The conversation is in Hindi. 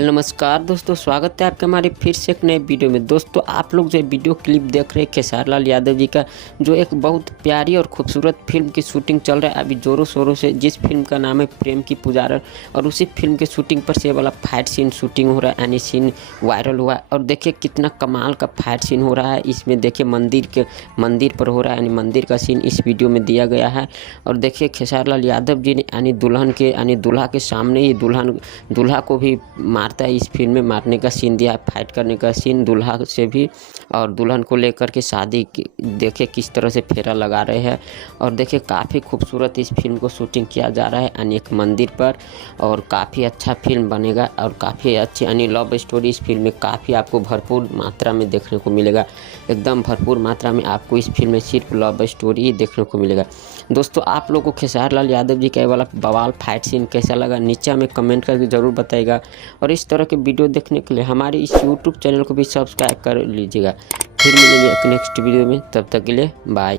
हेलो नमस्कार दोस्तों, स्वागत है आपके हमारे फिर से एक नए वीडियो में। दोस्तों आप लोग जो वीडियो क्लिप देख रहे हैं खेसारी लाल यादव जी का, जो एक बहुत प्यारी और खूबसूरत फिल्म की शूटिंग चल रहा है अभी ज़ोरों शोरों से, जिस फिल्म का नाम है प्रेम की पुजारन। और उसी फिल्म के शूटिंग पर से वाला फाइट सीन शूटिंग हो रहा है, यानी सीन वायरल हुआ है। और देखिए कितना कमाल का फाइट सीन हो रहा है इसमें। देखिए मंदिर पर हो रहा है, यानी मंदिर का सीन इस वीडियो में दिया गया है। और देखिए खेसारी लाल यादव जी ने यानी दूल्हा के सामने ही दूल्हा को भी मारता है। इस फिल्म में मारने का सीन दिया है, फाइट करने का सीन दूल्हा से भी, और दुल्हन को लेकर के शादी की देखिए किस तरह से फेरा लगा रहे हैं। और देखिए काफ़ी खूबसूरत इस फिल्म को शूटिंग किया जा रहा है, यानी एक मंदिर पर। और काफ़ी अच्छा फिल्म बनेगा और काफ़ी अच्छी यानी लव स्टोरी इस फिल्म में काफ़ी आपको भरपूर मात्रा में देखने को मिलेगा। एकदम भरपूर मात्रा में आपको इस फिल्म में सिर्फ लव स्टोरी ही देखने को मिलेगा। दोस्तों आप लोगों को खेसारी लाल यादव जी का ये वाला बवाल फाइट सीन कैसा लगा, नीचे हमें कमेंट करके ज़रूर बताइएगा। और इस तरह के वीडियो देखने के लिए हमारे इस यूट्यूब चैनल को भी सब्सक्राइब कर लीजिएगा। फिर मिलेंगे एक नेक्स्ट वीडियो में, तब तक के लिए बाय।